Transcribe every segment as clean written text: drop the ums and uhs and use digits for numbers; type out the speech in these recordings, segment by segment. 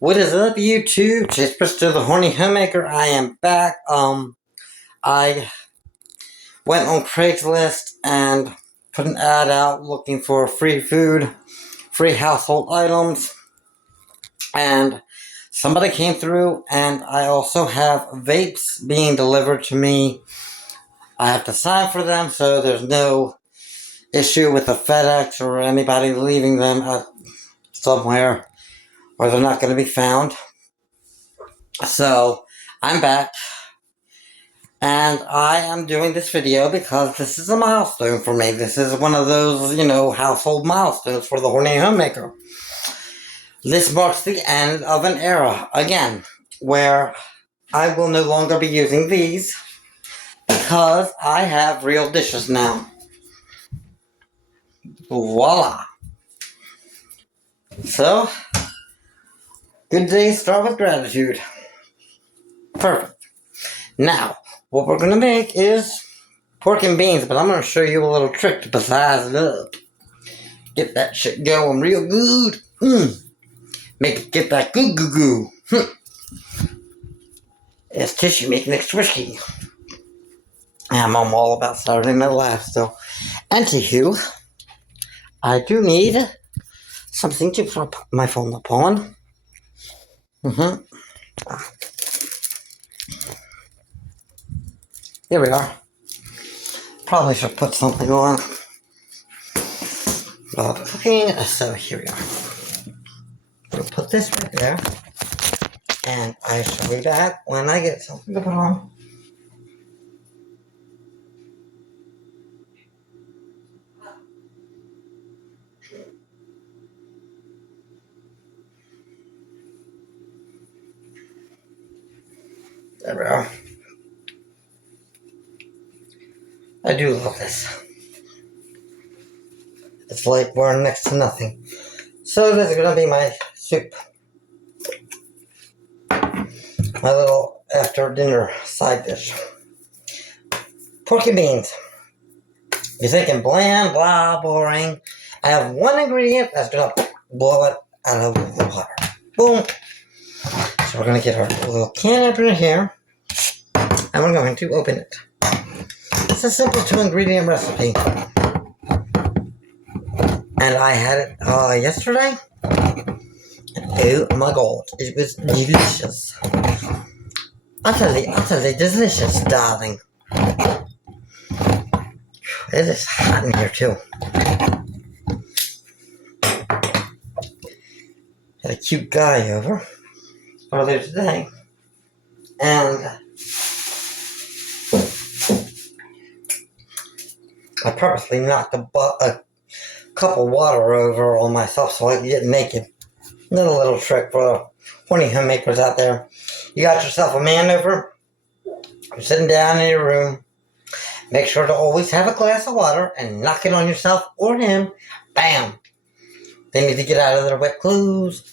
What is up, YouTube? Just the Horny Homemaker. I am back. I went on Craigslist and put an ad out looking for free food, free household items, and somebody came through. And I also have vapes being delivered to me. I have to sign for them, so there's no issue with the FedEx or anybody leaving them somewhere where they're not going to be found. So I'm back. And I am doing this video because this is a milestone for me. This is one of those, household milestones for the Horny Homemaker. This marks the end of an era, again, where I will no longer be using these because I have real dishes now. Voila. So, good days start with gratitude. Perfect. Now, what we're going to make is pork and beans, but I'm going to show you a little trick to size it up. Get that shit going real good. Make it get that goo goo goo. It's tissue making it squishy. I'm all about Saturday Night Live still. Anywho, I do need something to put my phone up on. Here we are. Probably should put something on. Cooking. So here we are. We'll put this right there. And I shall be back when I get something to put on. There we are. I do love this. It's like we're next to nothing. So this is going to be my soup. My little after dinner side dish. Pork and beans. You're thinking bland, blah, boring. I have one ingredient that's going to blow it out of the water. Boom. So we're going to get our little can opener here. And we're going to open it. It's a simple 2-ingredient recipe. And I had it yesterday. And oh my god, it was delicious. Utterly delicious, darling. It is hot in here too. Had a cute guy over earlier today. And I purposely knocked a cup of water over on myself so I could get naked. Another little trick for the horny homemakers out there. You got yourself a man over. You're sitting down in your room. Make sure to always have a glass of water and knock it on yourself or him. Bam! They need to get out of their wet clothes.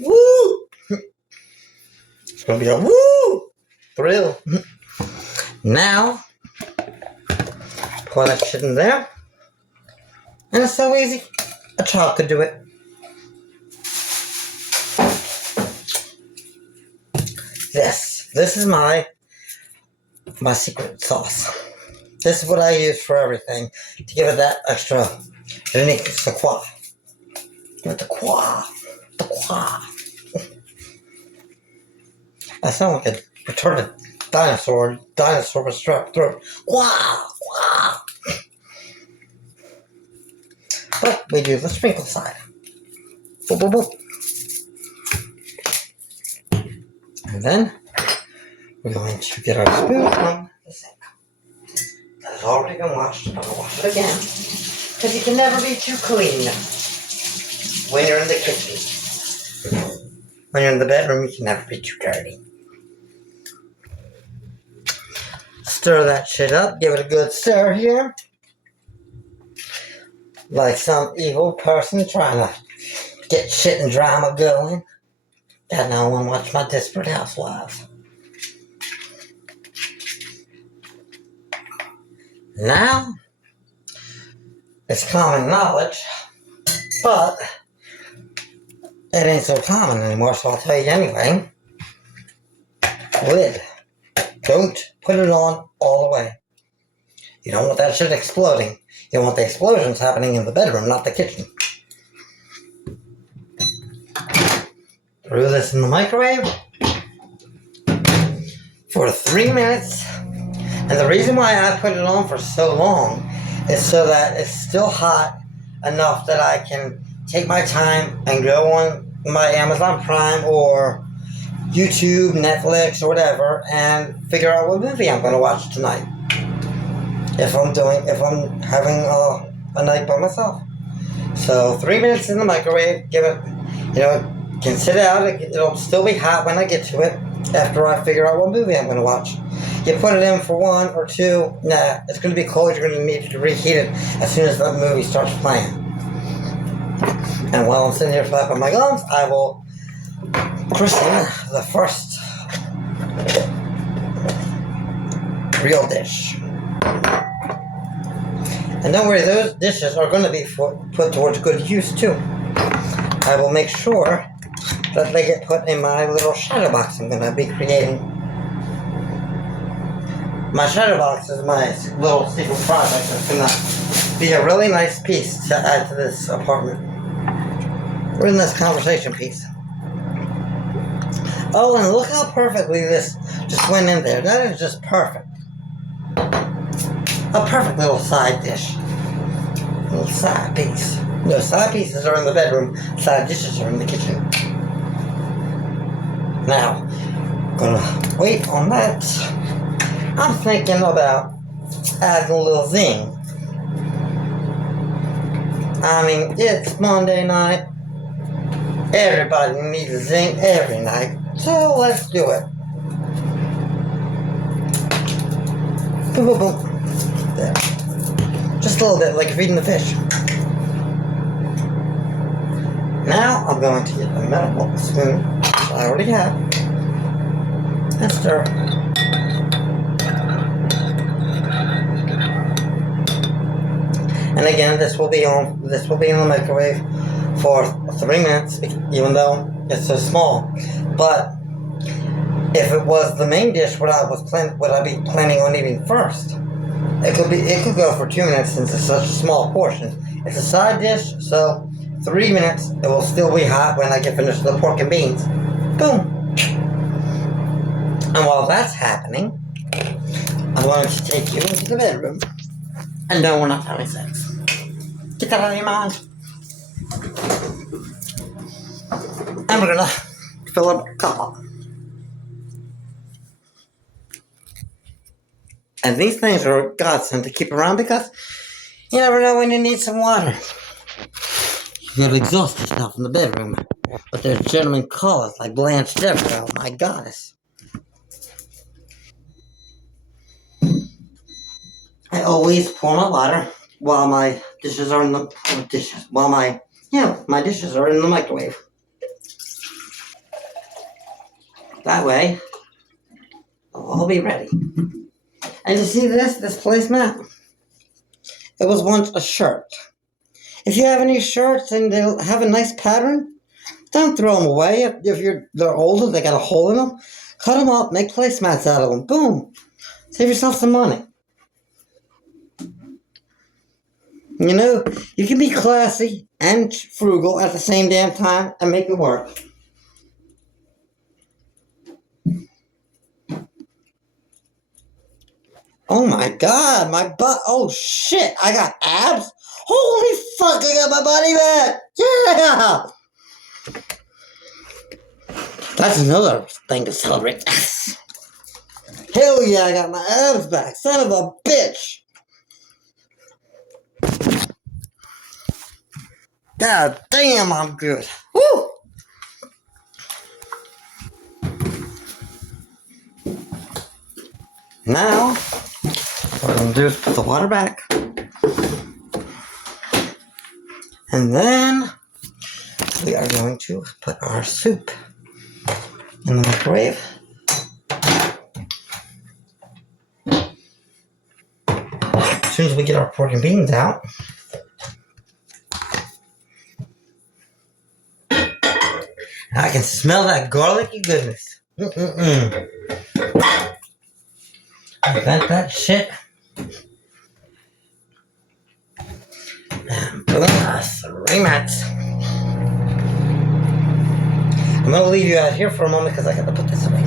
Woo! It's going to be a woo! Thrill. Now, pour that shit in there. And it's so easy. A child could do it. This is my secret sauce. This is what I use for everything to give it that extra unique sequoia. The qua. I sound like a retarded dinosaur with strep throat. Qua. But we do the sprinkle side. Boop, boop, boop. And then we're going to get our spoon from the sink. It's already been washed, but I'll wash it again. Because you can never be too clean when you're in the kitchen. When you're in the bedroom, you can never be too dirty. Stir that shit up. Give it a good stir here. Like some evil person trying to get shit and drama going. God, now I want to watch my Desperate Housewives. Now, it's common knowledge, but it ain't so common anymore, so I'll tell you anyway. Lid. Don't put it on all the way. You don't want that shit exploding. You want the explosions happening in the bedroom, not the kitchen. Threw this in the microwave for 3 minutes. And the reason why I put it on for so long is so that it's still hot enough that I can take my time and go on my Amazon Prime or YouTube, Netflix, or whatever, and figure out what movie I'm going to watch tonight. If I'm having a night by myself. So 3 minutes in the microwave, give it, can sit out. It'll still be hot when I get to it after I figure out what movie I'm going to watch. You put it in for 1 or 2, nah, it's going to be cold. You're going to need to reheat it as soon as that movie starts playing. And while I'm sitting here flapping my gums, I will christen the first real dish. And don't worry, those dishes are going to be put towards good use too. I will make sure that they get put in my little shadow box I'm going to be creating. My shadow box is my little secret project. It's going to be a really nice piece to add to this apartment. Or in this conversation piece. Oh, and look how perfectly this just went in there. That is just perfect. A perfect little side dish. Little side piece. No, side pieces are in the bedroom. Side dishes are in the kitchen. Now, gonna wait on that. I'm thinking about adding a little zing. I mean, it's Monday night. Everybody needs a zing every night. So let's do it. Boom, boom, boom. There. Just a little bit, like feeding the fish. Now I'm going to get a metal spoon, which I already have, and stir. And again, this will be in the microwave for 3 minutes, even though it's so small. But if it was the main dish, what I be planning on eating first? It could go for 2 minutes since it's such a small portion. It's a side dish, so 3 minutes, it will still be hot when I get finished with the pork and beans. Boom. And while that's happening, I'm going to take you into the bedroom. And no, we're not having sex. Get that out of your mind. And we're going to fill up a cup. And these things are a godsend to keep around because you never know when you need some water. You gotta exhaust yourself in the bedroom. But there's gentlemen callers like Blanche Devereaux, my goddess. I always pour my water while my dishes are in the my dishes are in the microwave. That way, they'll all be ready. And you see this placemat? It was once a shirt. If you have any shirts and they have a nice pattern, don't throw them away. If they're older, they got a hole in them, cut them up, make placemats out of them. Boom. Save yourself some money. You know, you can be classy and frugal at the same damn time and make it work. Oh my god, my butt. Oh shit, I got abs? Holy fuck, I got my body back. Yeah! That's another thing to celebrate. Hell yeah, I got my abs back. Son of a bitch. God damn, I'm good. Woo! Now, what I'm going to do is put the water back. And then we are going to put our soup in the microwave. As soon as we get our pork and beans out, I can smell that garlicky goodness. I vent that shit. And boom, 3 minutes. I'm gonna leave you out here for a moment because I gotta put this away.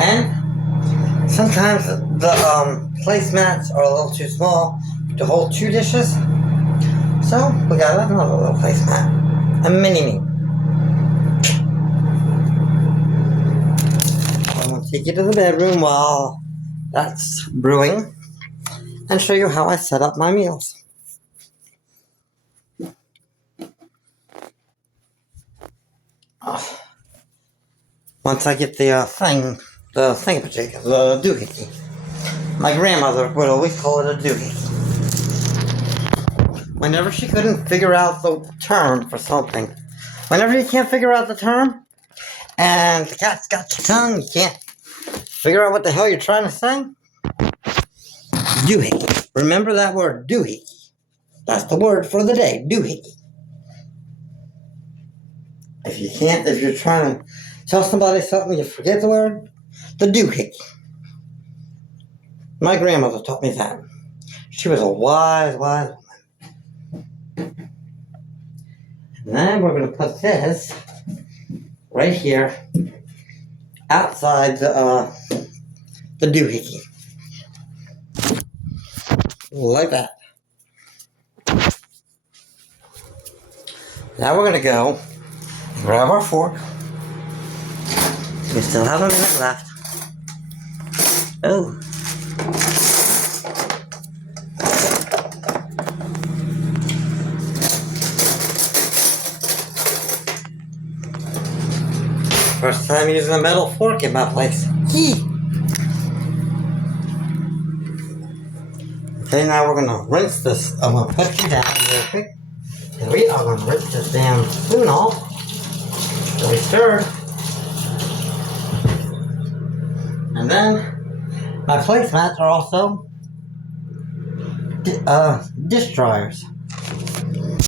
And sometimes the placemats are a little too small to hold 2 dishes. So we got another little placemat. A mini-me. I'm going to take you to the bedroom while that's brewing and show you how I set up my meals. Once I get the thingamajig, the doohickey. My grandmother would always call it a doohickey. Whenever she couldn't figure out the term for something. Whenever you can't figure out the term, and the cat's got your tongue, you can't figure out what the hell you're trying to say, doohickey. Remember that word, doohickey. That's the word for the day, doohickey. If you're trying to tell somebody something, you forget the word, the doohickey. My grandmother taught me that. She was a wise woman. And then we're going to put this right here outside the doohickey. Like that. Now we're going to go and grab our fork. We still have a minute left. Oh. First time using a metal fork in my place. Yee. Okay, now we're gonna rinse this. I'm gonna put you down real quick. And we are gonna rinse this damn spoon off. So we stirred. And then my placemats are also dish dryers.